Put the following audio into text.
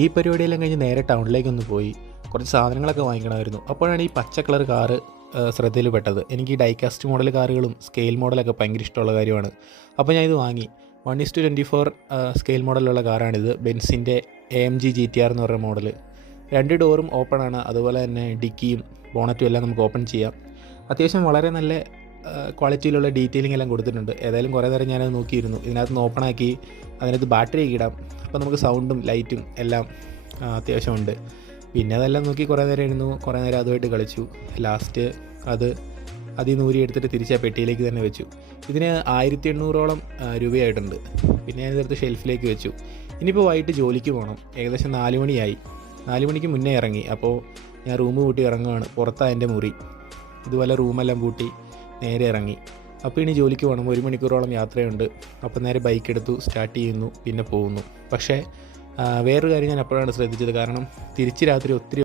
ഈ പരിപാടിയെല്ലാം കഴിഞ്ഞ് നേരെ ടൗണിലേക്കൊന്ന് പോയി കുറച്ച് സാധനങ്ങളൊക്കെ വാങ്ങിക്കണമായിരുന്നു. അപ്പോഴാണ് ഈ പച്ച കളർ കാറ് ശ്രദ്ധയിൽപ്പെട്ടത്. എനിക്ക് ഈ ഡൈകാസ്റ്റ് മോഡൽ കാറുകളും സ്കെയിൽ മോഡലൊക്കെ ഭയങ്കര ഇഷ്ടമുള്ള കാര്യമാണ്. അപ്പോൾ ഞാൻ ഇത് വാങ്ങി. 1:24 സ്കെയിൽ മോഡലുള്ള കാറാണിത്. ബെൻസിൻ്റെ AMG GTR എന്ന് പറയുന്ന മോഡൽ. 2 ഡോറും ഓപ്പൺ ആണ്. അതുപോലെ തന്നെ ഡിക്കിയും ബോണറ്റും എല്ലാം നമുക്ക് ഓപ്പൺ ചെയ്യാം. അത്യാവശ്യം വളരെ നല്ല ക്വാളിറ്റിയിലുള്ള ഡീറ്റെയിലിംഗ് എല്ലാം കൊടുത്തിട്ടുണ്ട്. ഏതായാലും കുറേ നേരം ഞാനത് നോക്കിയിരുന്നു. ഇതിനകത്ത് ഓപ്പണാക്കി അതിനകത്ത് ബാറ്ററി ഇടാം. അപ്പോൾ നമുക്ക് സൗണ്ടും ലൈറ്റും എല്ലാം അത്യാവശ്യമുണ്ട്. പിന്നെ അതെല്ലാം നോക്കി കുറേ നേരം ഇരുന്നു. കുറേ നേരം അതുമായിട്ട് കളിച്ചു. ലാസ്റ്റ് അതിൽ നിന്ന് ഊരിയെടുത്തിട്ട് തിരിച്ച് ആ പെട്ടിയിലേക്ക് തന്നെ വെച്ചു. ഇതിന് 1800ഓളം രൂപയായിട്ടുണ്ട്. പിന്നെ ഞാൻ ഇതെടുത്ത് ഷെൽഫിലേക്ക് വെച്ചു. ഇനിയിപ്പോൾ വൈകിട്ട് ജോലിക്ക് പോകണം. ഏകദേശം 4 മണിയായി. 4 മണിക്ക് മുന്നേ ഇറങ്ങി. അപ്പോൾ ഞാൻ റൂം പൂട്ടി ഇറങ്ങുകയാണ്. പുറത്താണ് എൻ്റെ മുറി. ഇതുപോലെ റൂമെല്ലാം പൂട്ടി നേരെ ഇറങ്ങി. അപ്പോൾ ഇനി ജോലിക്ക് പോകണം. 1 മണിക്കൂറോളം യാത്രയുണ്ട്. അപ്പോൾ നേരെ ബൈക്ക് എടുത്തു, സ്റ്റാർട്ട് ചെയ്യുന്നു, പിന്നെ പോകുന്നു. പക്ഷേ വേറൊരു കാര്യം ഞാൻ അപ്പോഴാണ് ശ്രദ്ധിച്ചത്. കാരണം തിരിച്ച് രാത്രി ഒത്തിരി